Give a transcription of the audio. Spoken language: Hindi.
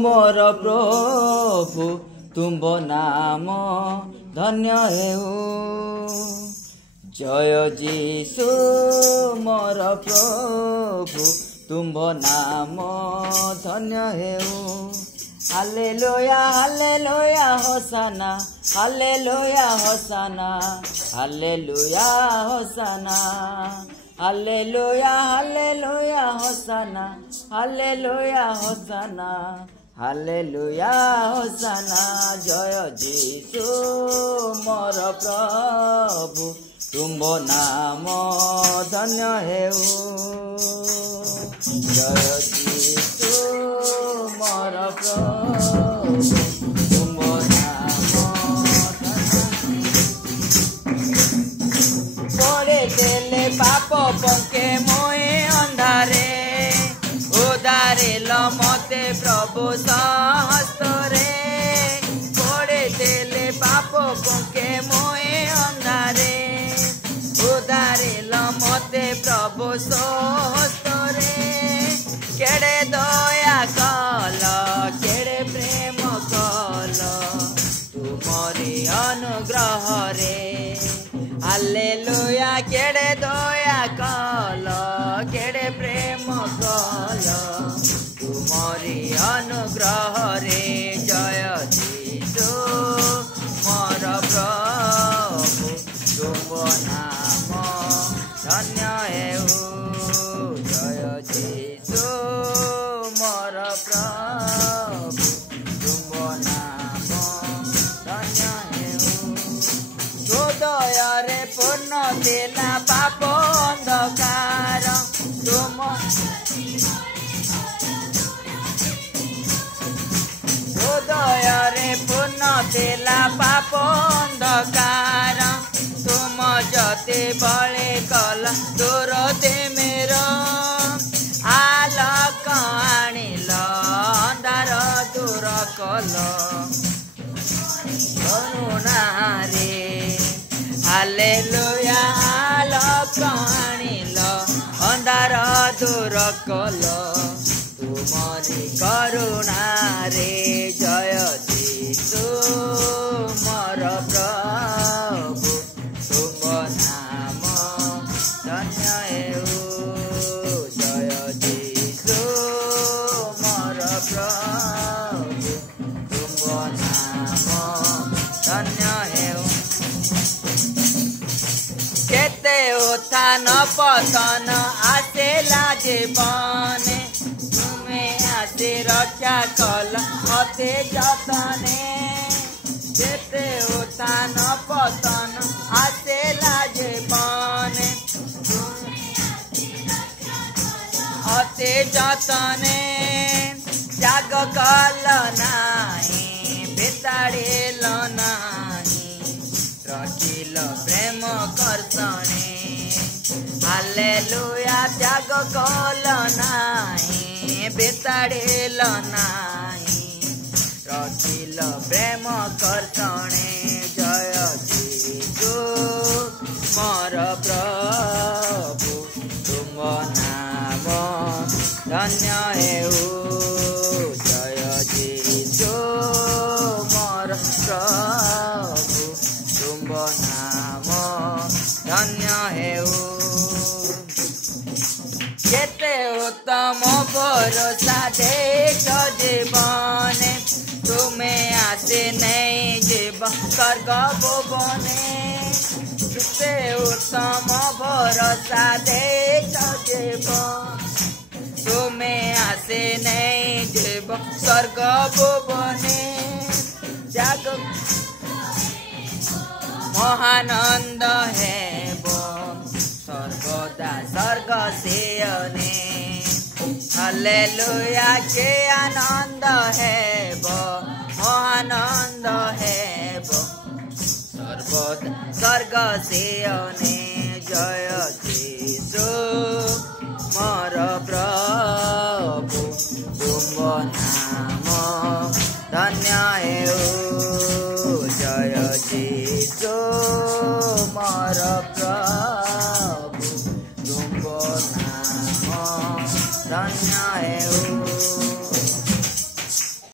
मोर प्रभु तुम नाम धन्य हेउ जय जीशु मोर प्रभु तुम नाम धन्य हेउ hallelujah hallelujah hosanna hallelujah hosanna hallelujah hosanna hallelujah hallelujah hosanna hallelujah hosanna hallelujah hosanna जय जीशु मोर प्रभु तुम नाम धन्य हेउ जय जीशु मोर प्रभु तुम नाम पड़े देले पाप पके मोए अंधारे उदारे मते प्रभु सहस्तरे पड़े देले पाप पके मोए अंधारे उदारे मते प्रभु सहस्तरे केड़े दया कल केड़े प्रेम कल तुमरी अनुग्रह रे हालेलुया केड़े दया कल केड़े प्रेम कल तुमरी अनुग्रह रे जय जीशु मोर प्रभु तुम नाम धन्य हेउ जय जीशु मोर प्रभु तुम नाम धन्य हेउ हृदय पूर्ण देला पाप अंधकार तुम हृदय पूर्ण देला पाप अंधकार तुम जते बळे कल दूर दे मेरो आलोक आनिल अंधार दूर कल करुणा रे हालेलुया आलोक आनिल अंधार दूर कल तुमरी करुणा रे जय जीशु मोर प्रभु तुम नाम धन्य हेउ जय जीशु मोर प्रभु तुम नाम धन्य हेउ केते उत्थान पतन आसेला जीवन तुमे आसे रक्षा कल मते जतने केते उत्थान पतन आसेला जीवन अते जतने त्याग कल नाही बेताड़ेल नाही रखिल प्रेम कर्षणे हालेलुया त्याग कल नाही बेताड़ेल नाही रखिल प्रेम कर्षणे जय जीशु मोर प्रभु तुम नाम धन्य हेउ जय जीशु मोर प्रभु तुम नाम धन्य हेउ केते उत्तम भरोसा देश जीवन तुमे आसे नहीं जीव स्वर्ग भुवने केते उत्तम भरोसा देश जीवन तुमे आसे नहीं जीव स्वर्ग भुवने जाग महानंद हेब सर्वदा स्वर्ग सेयने हालेलुया के आनंद हेब महानंद हेब सर्वदा स्वर्ग सेयने जय जीशु मोर प्रभु तुम नाम धन्य हेउ जय जीशु मोर प्रभु तुम नाम धन्य